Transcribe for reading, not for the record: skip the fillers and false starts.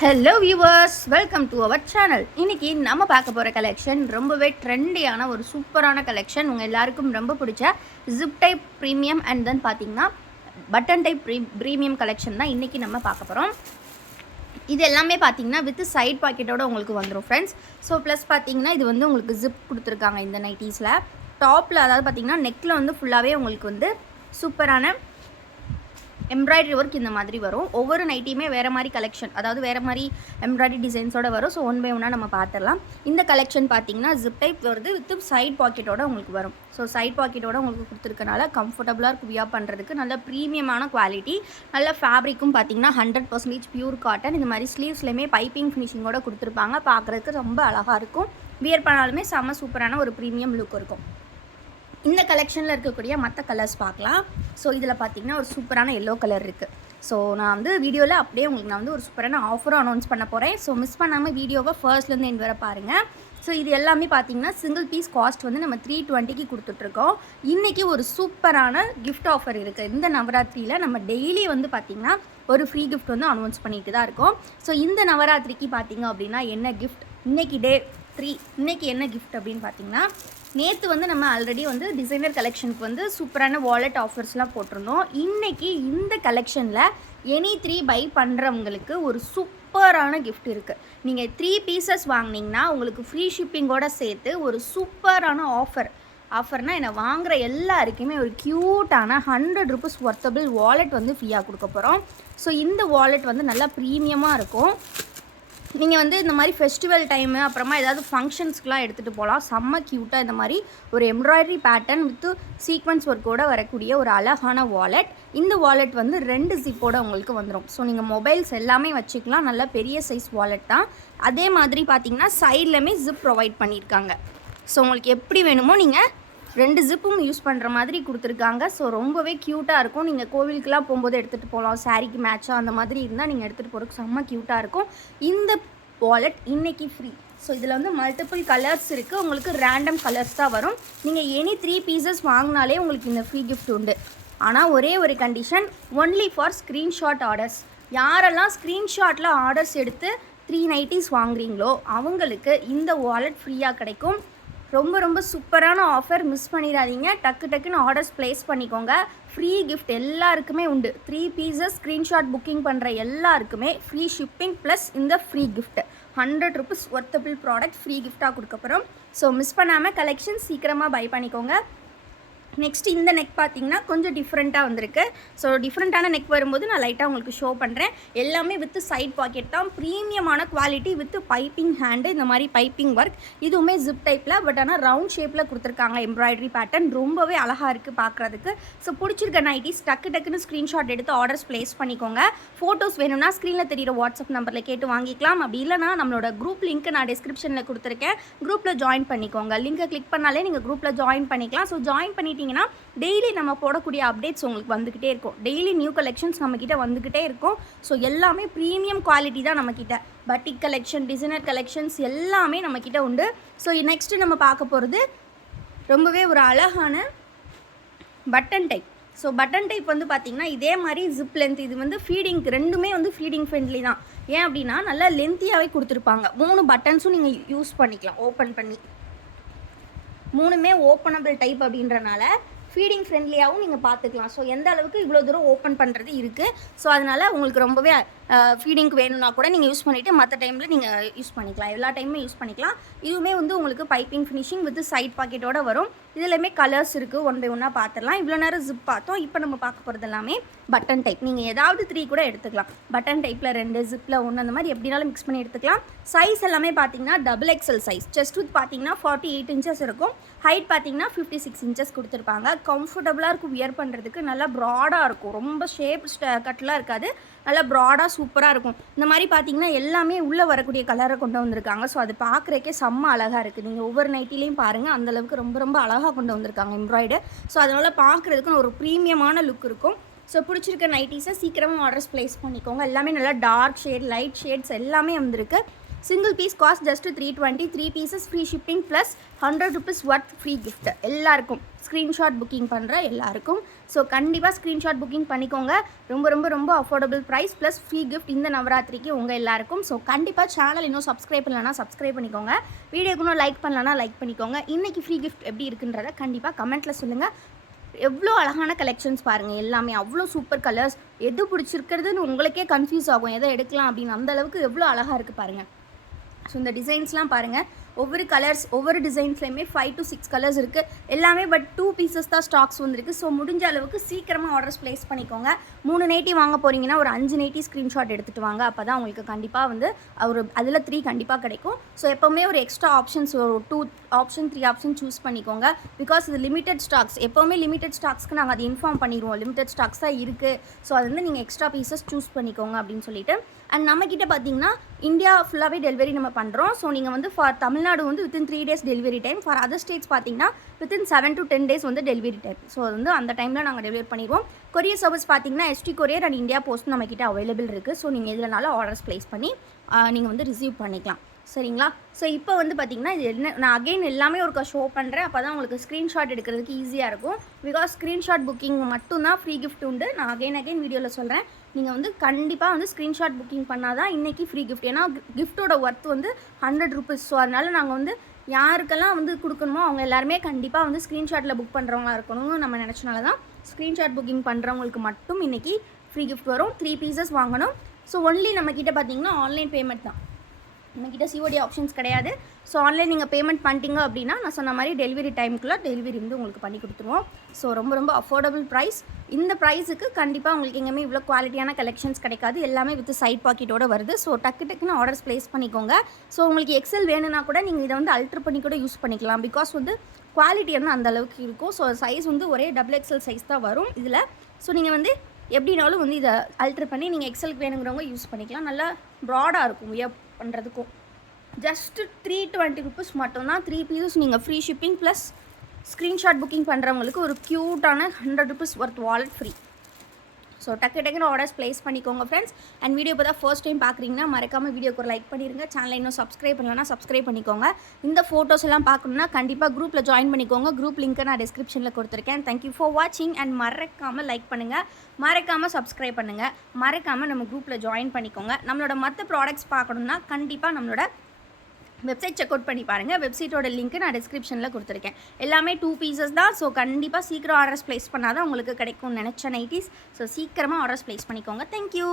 Hello viewers, welcome to our channel. இன்றைக்கி நம்ம பார்க்க போகிற கலெக்ஷன் ரொம்பவே ட்ரெண்டியான ஒரு சூப்பரான கலெக்ஷன். உங்கள் எல்லாருக்கும் ரொம்ப பிடிச்ச zip type premium and then பார்த்திங்கன்னா பட்டன் டைப் ப்ரீமியம் கலெக்ஷன் தான் இன்றைக்கி நம்ம பார்க்க போகிறோம். இது எல்லாமே பார்த்திங்கன்னா வித் சைட் பாக்கெட்டோடு உங்களுக்கு வந்துடும் ஃப்ரெண்ட்ஸ். ஸோ ப்ளஸ் பார்த்திங்கன்னா இது வந்து உங்களுக்கு ஜிப் கொடுத்துருக்காங்க இந்த நைட்டீஸில். டாப்பில் அதாவது பார்த்திங்கன்னா நெக்கில் வந்து ஃபுல்லாகவே உங்களுக்கு வந்து சூப்பரான எம்ப்ராய்டரி ஒர்க் இந்த மாதிரி வரும். ஒவ்வொரு நைட்டியுமே வேறு மாதிரி கலெக்ஷன், அதாவது வேறு மாதிரி எம்ப்ராய்டரி டிசைன்ஸோடு வரும். ஸோ ஒன் பை ஒன்னாக நம்ம பார்த்துடலாம். இந்த கலெக்ஷன் பார்த்திங்கன்னா ஜிப் டைப் வருது வித் சைட் பாக்கெட்டோடு உங்களுக்கு வரும். ஸோ சைட் பாக்கெட்டோடு உங்களுக்கு கொடுத்துருக்கனால கம்ஃபர்டபுளாக இருக்கும் வியா பண்ணுறதுக்கு. நல்ல ப்ரீமியமான குவாலிட்டி, நல்ல ஃபேப்ரிக்கும் பார்த்திங்கன்னா 100% பியூர் காட்டன். இந்த மாதிரி ஸ்லீவ்ஸ்லேயுமே பைப்பிங் ஃபினிஷிங்கோடு கொடுத்துருப்பாங்க. பார்க்குறதுக்கு ரொம்ப அழகாக இருக்கும். வியர் பண்ணாலுமே செம்ம சூப்பரான ஒரு ப்ரீமியம் லுக் இருக்கும். இந்த கலெக்ஷனில் இருக்கக்கூடிய மற்ற கலர்ஸ் பார்க்கலாம். ஸோ இதில் பார்த்திங்கன்னா ஒரு சூப்பரான எல்லோ கலர் இருக்குது. ஸோ நான் வந்து வீடியோவில் அப்படியே உங்களுக்கு நான் வந்து ஒரு சூப்பரான ஆஃபரும் அனௌன்ஸ் பண்ண போகிறேன். ஸோ மிஸ் பண்ணாமல் வீடியோவை ஃபர்ஸ்ட்லேருந்து எண்ட் வர பாருங்கள். ஸோ இது எல்லாமே பார்த்திங்கன்னா சிங்கிள் பீஸ் காஸ்ட் வந்து நம்ம 320க்கு கொடுத்துட்ருக்கோம். இன்றைக்கி ஒரு சூப்பரான கிஃப்ட் ஆஃபர் இருக்குது. இந்த நவராத்திரியில் நம்ம டெய்லி வந்து பார்த்திங்கன்னா ஒரு ஃப்ரீ கிஃப்ட் வந்து அனௌன்ஸ் பண்ணிட்டு தான் இருக்கோம். ஸோ இந்த நவராத்திரிக்கு பார்த்திங்க அப்படின்னா என்ன கிஃப்ட், இன்றைக்கி டே 3 இன்றைக்கி என்ன கிஃப்ட் அப்படின்னு பார்த்திங்கன்னா, நேற்று வந்து நம்ம ஆல்ரெடி வந்து டிசைனர் கலெக்ஷனுக்கு வந்து சூப்பரான வாலெட் ஆஃபர்ஸ்லாம் போட்டிருந்தோம். இன்றைக்கி இந்த கலெக்ஷனில் எனி 3 பை பண்ணுறவங்களுக்கு ஒரு சூப்பரான கிஃப்ட் இருக்குது. நீங்கள் 3 பீசஸ் வாங்கினீங்கன்னா உங்களுக்கு ஃப்ரீ ஷிப்பிங்கோடு சேர்த்து ஒரு சூப்பரான ஆஃபர்னால் என்னை வாங்குகிற எல்லாருக்குமே ஒரு க்யூட்டான 100 ரூபீஸ் ஒர்த்தபிள் வாலெட் வந்து ஃப்ரீயாக கொடுக்க போகிறோம். ஸோ இந்த வாலெட் வந்து நல்லா ப்ரீமியமாக இருக்கும். நீங்கள் வந்து இந்த மாதிரி ஃபெஸ்டிவல் டைமு அப்புறமா ஏதாவது ஃபங்க்ஷன்ஸ்க்குலாம் எடுத்துகிட்டு போகலாம். செம்ம க்யூட்டாக இந்த மாதிரி ஒரு எம்ப்ராய்டரி பேட்டர்ன் வித் சீக்வன்ஸ் ஒர்க்கோடு வரக்கூடிய ஒரு அழகான வாலெட். இந்த வாலெட் வந்து 2 ஜிப்போடு உங்களுக்கு வந்துடும். ஸோ நீங்கள் மொபைல்ஸ் எல்லாமே வச்சுக்கலாம். நல்ல பெரிய சைஸ் வாலெட் தான். அதே மாதிரி பார்த்திங்கன்னா சைட்லையுமே ஜிப் ப்ரொவைட் பண்ணியிருக்காங்க. ஸோ உங்களுக்கு எப்படி வேணுமோ நீங்கள் 2 ஜிப்பும் யூஸ் பண்ணுற மாதிரி கொடுத்துருக்காங்க. ஸோ ரொம்பவே க்யூட்டாக இருக்கும். நீங்கள் கோவிலுக்கெலாம் போகும்போது எடுத்துகிட்டு போகலாம். சாரீக்கு மேட்சாக அந்த மாதிரி இருந்தால் நீங்கள் எடுத்துகிட்டு போகிறதுக்கு செம்ம க்யூட்டாக இருக்கும். இந்த வாலெட் இன்றைக்கி ஃப்ரீ. ஸோ இதில் வந்து மல்டிபிள் கலர்ஸ் இருக்குது. உங்களுக்கு ரேண்டம் கலர்ஸ் தான் வரும். நீங்கள் எனி 3 பீசஸ் வாங்கினாலே உங்களுக்கு இந்த ஃப்ரீ கிஃப்ட் உண்டு. ஆனால் ஒரே ஒரு condition, only for screenshot orders. யாரெல்லாம் ஸ்க்ரீன்ஷாட்டில் ஆர்டர்ஸ் எடுத்து 3 நைட்டீஸ் வாங்குறீங்களோ அவங்களுக்கு இந்த வாலெட் ஃப்ரீயாக கிடைக்கும். ரொம்ப ரொம்ப சூப்பரான ஆஃபர், மிஸ் பண்ணிடாதீங்க. டக்குன்னு ஆர்டர்ஸ் ப்ளேஸ் பண்ணிக்கோங்க. ஃப்ரீ கிஃப்ட் எல்லாருக்குமே உண்டு. 3 பீசஸ் ஸ்க்ரீன்ஷாட் புக்கிங் பண்ணுற எல்லாருக்குமே ஃப்ரீ ஷிப்பிங் ப்ளஸ் இந்த free gift 100 rupees worthable product free கிஃப்டாக கொடுக்கப்புறம். ஸோ மிஸ் பண்ணாமல் கலெக்ஷன் சீக்கிரமாக பை பண்ணிக்கோங்க. நெக்ஸ்ட் இந்த நெக் பார்த்திங்கன்னா கொஞ்சம் டிஃப்ரெண்ட்டாக வந்திருக்கு. ஸோ டிஃப்ரெண்ட்டான நெக் வரும்போது நான் லைட்டாக உங்களுக்கு ஷோ பண்ணுறேன். எல்லாமே வித் சைட் பாக்கெட் தான். ப்ரீமியமான குவாலிட்டி வித் பைப்பிங் ஹேண்டு, இந்த மாதிரி பைப்பிங் ஒர்க். இதுவுமே ஜிப் டைப்பில், பட் ஆனால் ரவுண்ட் ஷேப்பில் கொடுத்துருக்காங்க. எம்ப்ராய்டரி பேட்டர்ன் ரொம்பவே அழகாக இருக்குது பார்க்குறதுக்கு. ஸோ பிடிச்சிருக்க நைட்டிஸ் டக்குன்னு ஸ்க்ரீன்ஷாட் எடுத்து ஆர்டர்ஸ் ப்ளேஸ் பண்ணிக்கோங்க. ஃபோட்டோஸ் வேணும்னா ஸ்க்ரீனில் தெரியிற வாட்ஸ்அப் நம்பரில் கேட்டு வாங்கிக்கலாம். அப்படி இல்லைனா நம்மளோட குரூப் லிங்க் நான் டிஸ்கிரிப்ஷனில் கொடுத்துருக்கேன். குரூப்பில் ஜாயின் பண்ணிக்கோங்க. லிங்கை கிளிக் பண்ணாலே நீங்கள் குரூப்பில் ஜாயின் பண்ணிக்கலாம். ஸோ ஜாயின் பண்ணிட்டீங்க டெய்லி நம்ம போடக்கூடிய அப்டேட்ஸ் உங்களுக்கு வந்துக்கிட்டே இருக்கும். டெய்லி நியூ கலெக்ஷன்ஸ் நம்மக்கிட்ட வந்துக்கிட்டே இருக்கும். ஸோ எல்லாமே ப்ரீமியம் குவாலிட்டி தான் நம்மக்கிட்ட. பட்டிக் கலெக்ஷன், டிசைனர் கலெக்ஷன்ஸ் எல்லாமே நம்மக்கிட்ட உண்டு. ஸோ நெக்ஸ்ட்டு நம்ம பார்க்க போகிறது ரொம்பவே ஒரு அழகான button type. So button type வந்து பார்த்திங்கன்னா இதே மாதிரி ஜிப் லென்த். இது வந்து ஃபீடிங்க்கு, ரெண்டுமே வந்து ஃபீடிங் ஃப்ரெண்ட்லி தான். ஏன் அப்படின்னா நல்லா லென்த்தியாகவே கொடுத்துருப்பாங்க. 3 பட்டன்ஸும் நீங்கள் யூஸ் பண்ணிக்கலாம். ஓப்பன் பண்ணி 3மே ஓப்பனபிள் டைப் அப்படின்றனால ஃபீடிங் ஃப்ரெண்ட்லியாகவும் நீங்கள் பார்த்துக்கலாம். ஸோ எந்த அளவுக்கு இவ்வளோ தூரம் ஓப்பன் பண்ணுறது இருக்குது. ஸோ அதனால் உங்களுக்கு ரொம்பவே ஃபீடிங்க்கு வேணும்னா கூட நீங்கள் யூஸ் பண்ணிவிட்டு மற்ற டைமில் நீங்கள் யூஸ் பண்ணிக்கலாம். எல்லா டைமுமே யூஸ் பண்ணிக்கலாம். இதுவுமே வந்து உங்களுக்கு பைப்பிங் ஃபினிஷிங் வித் சைட் பாக்கெட்டோடு வரும். இதுலையுமே கலர்ஸ் இருக்குது. ஒன் பை ஒன்னாக பார்த்துடலாம். இவ்வளோ நேரம் ஜிப் பார்த்தோம். இப்போ நம்ம பார்க்க போகிறது எல்லாமே பட்டன் டைப். நீங்கள் ஏதாவது 3 கூட எடுத்துக்கலாம். பட்டன் டைப்பில் 2, ஜிப்பில் 1, அந்த மாதிரி எப்படினாலும் மிக்ஸ் பண்ணி எடுத்துக்கலாம். சைஸ் எல்லாமே பார்த்தீங்கன்னா XXL சைஸ். செஸ்ட் வித் பார்த்தீங்கன்னா 48 இன்ச்சஸ் இருக்கும். ஹைட் பார்த்தீங்கன்னா 56 இன்ச்சஸ் கொடுத்துருப்பாங்க. கம்ஃபர்டபுளாக இருக்கும் வியர் பண்ணுறதுக்கு. நல்லா ப்ராடாக இருக்கும். ரொம்ப ஷேப் கட்லாம் இருக்காது. நல்லா ப்ராடாக சூப்பராக இருக்கும். இந்த மாதிரி பார்த்தீங்கன்னா எல்லாமே உள்ளே வரக்கூடிய கலரை கொண்டு வந்திருக்காங்க. ஸோ அது பார்க்குறக்கே செம்ம அழகாக இருக்குது. நீங்கள் ஒவ்வொரு நைட்டிலையும் பாருங்கள், அந்தளவுக்கு ரொம்ப ரொம்ப அழகாக கொண்டு வந்திருக்காங்க எம்ப்ராய்டர். ஸோ அதனால் பார்க்குறதுக்கு ஒரு ப்ரீமியமான லுக் இருக்கும். ஸோ பிடிச்சிருக்க நைட்டிஸை சீக்கிரமாக ஆர்டர்ஸ் ப்ளேஸ் பண்ணிக்கோங்க. எல்லாமே நல்லா டார்க் ஷேட், லைட் ஷேட்ஸ் எல்லாமே வந்திருக்கு. Single piece cost just 320, 3 pieces free shipping plus 100 rupees worth free gift எல்லாருக்கும், ஸ்க்ரீன்ஷாட் புக்கிங் பண்ணுற எல்லாருக்கும். ஸோ கண்டிப்பாக ஸ்க்ரீன்ஷாட் புக்கிங் பண்ணிக்கோங்க. ரொம்ப ரொம்ப ரொம்ப affordable price plus free gift இந்த நவராத்திரிக்கு உங்கள் எல்லாருக்கும். ஸோ கண்டிப்பாக சேனல் இன்னும் சப்ஸ்கிரைப் பண்ணலன்னா சப்ஸ்கிரைப் பண்ணிக்கோங்க. வீடியோக்கு இன்னும் லைக் பண்ணலன்னா லைக் பண்ணிக்கோங்க. இன்றைக்கி ஃப்ரீ கிஃப்ட் எப்படி இருக்குன்றதை கண்டிப்பாக கமெண்ட்டில் சொல்லுங்கள். எவ்வளோ அழகான கலெக்ஷன்ஸ் பாருங்கள், எல்லாமே அவ்வளோ சூப்பர் கலர்ஸ். எது பிடிச்சிருக்கிறதுன்னு உங்களுக்கே கன்ஃபியூஸ் ஆகும் எதை எடுக்கலாம் அப்படின்னு. அந்தளவுக்கு எவ்வளோ அழகாக இருக்குது பாருங்கள். ஸோ இந்த டிசைன்ஸ்லாம் பாருங்கள், ஒவ்வொரு கலர்ஸ் ஒவ்வொரு டிசைன்ஸ்லையுமே 5 to 6 கலர்ஸ் இருக்குது எல்லாமே. பட் 2 பீசஸ் தான் ஸ்டாக்ஸ் வந்துருக்கு. ஸோ முடிஞ்ச அளவுக்கு சீக்கிரமாக ஆர்டர்ஸ் ப்ளேஸ் பண்ணிக்கோங்க. 3 நைட்டி வாங்க போகிறீங்கன்னா ஒரு 5 நைட்டி ஸ்க்ரீன்ஷாட் எடுத்துகிட்டு வாங்க. அப்போ தான் உங்களுக்கு கண்டிப்பாக வந்து ஒரு அதில் 3 கண்டிப்பாக கிடைக்கும். ஸோ எப்போவுமே ஒரு எக்ஸ்ட்ரா ஆப்ஷன்ஸ், ஒரு 2 ஆப்ஷன் 3 ஆப்ஷன் சூஸ் பண்ணிக்கோங்க. பிகாஸ் இது லிமிடெட் ஸ்டாக்ஸ். எப்போவுமே லிமிடெட் ஸ்டாக்ஸ்க்கு நாங்கள் அதை இன்ஃபார்ம் பண்ணிடுவோம், லிமிடெட் ஸ்டாக்ஸ் தான் இருக்குது. ஸோ அது வந்து நீங்கள் எக்ஸ்ட்ரா பீசஸ் சூஸ் பண்ணிக்கோங்க அப்படின்னு சொல்லிட்டு. அண்ட் நம்மக்கிட்ட பார்த்தீங்கன்னா இந்தியா ஃபுல்லாகவே டெலிவரி நம்ம பண்ணுறோம். ஸோ நீங்கள் வந்து ஃபார் தமிழ்நாடு வந்து within 3 days delivery time. For other states பார்த்தீங்கன்னா வித்தின் 7 to 10 days வந்து டெலிவரி டைம். ஸோ அது வந்து அந்த டைமில் நாங்கள் டெலிவரி பண்ணிடுவோம். கொரியர் சர்வீஸ் பார்த்தீங்கன்னா ST courier and India post நம்மக்கிட்ட அவைலபிள் இருக்குது. ஸோ நீங்கள் எதுலனாலும் ஆர்டர்ஸ் ப்ளேஸ் பண்ணி நீங்கள் வந்து ரிசீவ் பண்ணிக்கலாம். சரிங்களா? ஸோ இப்போ வந்து பார்த்திங்கன்னா இது என்ன, நான் அகெயின் எல்லாமே ஒரு ஷோ பண்ணுறேன். அப்போ தான் உங்களுக்கு ஸ்க்ரீன்ஷாட் எடுக்கிறதுக்கு ஈஸியாக இருக்கும். பிகாஸ் ஸ்க்ரீன்ஷாட் புக்கிங் மட்டும்தான் ஃப்ரீ கிஃப்ட் உண்டு. நான் அகெயின் வீடியோவில் சொல்கிறேன். நீங்கள் வந்து கண்டிப்பாக வந்து ஸ்க்ரீன்ஷாட் புக்கிங் பண்ணால் தான் இன்றைக்கி ஃப்ரீ கிஃப்ட். ஏன்னா கிஃப்ட்டோட ஒர்த் வந்து 100 rupees. ஸோ அதனால் நாங்கள் வந்து யாருக்கெல்லாம் வந்து கொடுக்கணுமோ அவங்க எல்லாருமே கண்டிப்பாக வந்து ஸ்க்ரீன்ஷாட்டில் புக் பண்ணுறவங்களா இருக்கணும்னு நம்ம நினச்சனால தான் ஸ்க்ரீன்ஷாட் புக்கிங் பண்ணுறவங்களுக்கு மட்டும் இன்றைக்கி ஃப்ரீ கிஃப்ட் வரும். 3 pieces வாங்கணும். ஸோ ஒன்லி நம்மக்கிட்ட பார்த்திங்கன்னா ஆன்லைன் பேமெண்ட் தான், நம்மக்கிட்ட COD ஆப்ஷன்ஸ் கிடையாது. ஸோ ஆன்லைன் நீங்கள் பேமெண்ட் பண்ணிட்டீங்க அப்படின்னா நான் சொன்ன மாதிரி டெலிவரி டைமுக்குள்ளே டெலிவரி வந்து உங்களுக்கு பண்ணி கொடுத்துருவோம். ஸோ ரொம்ப ரொம்ப அஃபோர்டபுள் ப்ரைஸ். இந்த ப்ரைஸுக்கு கண்டிப்பாக உங்களுக்கு எங்கேயுமே இவ்வளோ குவாலிட்டியான கலெக்ஷன்ஸ் கிடைக்காது. எல்லாமே வித் சைட் பாக்கெட்டோடு வருது. ஸோ டக்குன்னு ஆர்டர்ஸ் ப்ளேஸ் பண்ணிக்கோங்க. ஸோ உங்களுக்கு எக்ஸல் வேணும்னா கூட நீங்கள் இதை வந்து அல்ட்ரு பண்ணி கூட யூஸ் பண்ணிக்கலாம். பிகாஸ் வந்து குவாலிட்டி வந்து அந்தளவுக்கு இருக்கும். ஸோ சைஸ் வந்து ஒரே XXL சைஸ் தான் வரும் இதில். ஸோ நீங்கள் வந்து எப்படினாலும் வந்து இதை அல்ட்ரு பண்ணி நீங்கள் எக்ஸலுக்கு வேணுங்கிறவங்க யூஸ் பண்ணிக்கலாம். நல்லா ப்ராடாக இருக்கும் வியர் பண்ணுறதுக்கும். ஜஸ்ட்டு 320 rupees மட்டும்தான். 3 pieces நீங்கள் free shipping plus screenshot booking பண்ணுறவங்களுக்கு ஒரு க்யூட்டான 100 rupees worth wallet free. So டக்குன்னு ஆர்டர்ஸ் ப்ளேஸ் பண்ணிக்கோங்க ஃப்ரெண்ட்ஸ். அண்ட் வீடியோ இப்போ தான் ஃபர்ஸ்ட் டைம் பார்க்குறீங்கன்னா மறக்காமல் வீடியோக்கு ஒரு லைக் பண்ணிடுங்க. சேனலை இன்னும் சப்ஸ்கிரைப் பண்ணலன்னா சப்ஸ்கிரைப் பண்ணிக்கோங்க. இந்த ஃபோட்டோஸ் எல்லாம் பார்க்கணுன்னா கண்டிப்பாக குரூப்பில் ஜாயின் பண்ணிக்கோங்க. குரூப் லிங்க்கை நான் டிஸ்கிரிப்ஷனில் கொடுத்துருக்கேன். தேங்க்யூ ஃபார் வாட்சிங். அண்ட் மறக்காமல் லைக் பண்ணுங்கள், மறக்காமல் சப்ஸ்கிரைப் பண்ணுங்கள், மறக்காமல் நம்ம குரூப்பில் ஜாயின் பண்ணிக்கோங்க. நம்மளோட மற்ற ப்ராடக்ட்ஸ் பார்க்கணுன்னா கண்டிப்பாக நம்மளோட வெப்சைட் செக் அவுட் பண்ணி பாருங்கள். வெப்சைட்டோட லிங்க்கு நான் டிஸ்கிரிப்ஷனில் கொடுத்துருக்கேன். எல்லாமே 2 pieces தான். ஸோ கண்டிப்பாக சீக்கிரம் ஆர்டர்ஸ் ப்ளேஸ் பண்ணால் தான் உங்களுக்கு கிடைக்கும்னு நினச்ச நைட்டிஸ். ஸோ சீக்கிரமாக ஆர்டர்ஸ் ப்ளேஸ் பண்ணிக்கோங்க. தேங்க்யூ.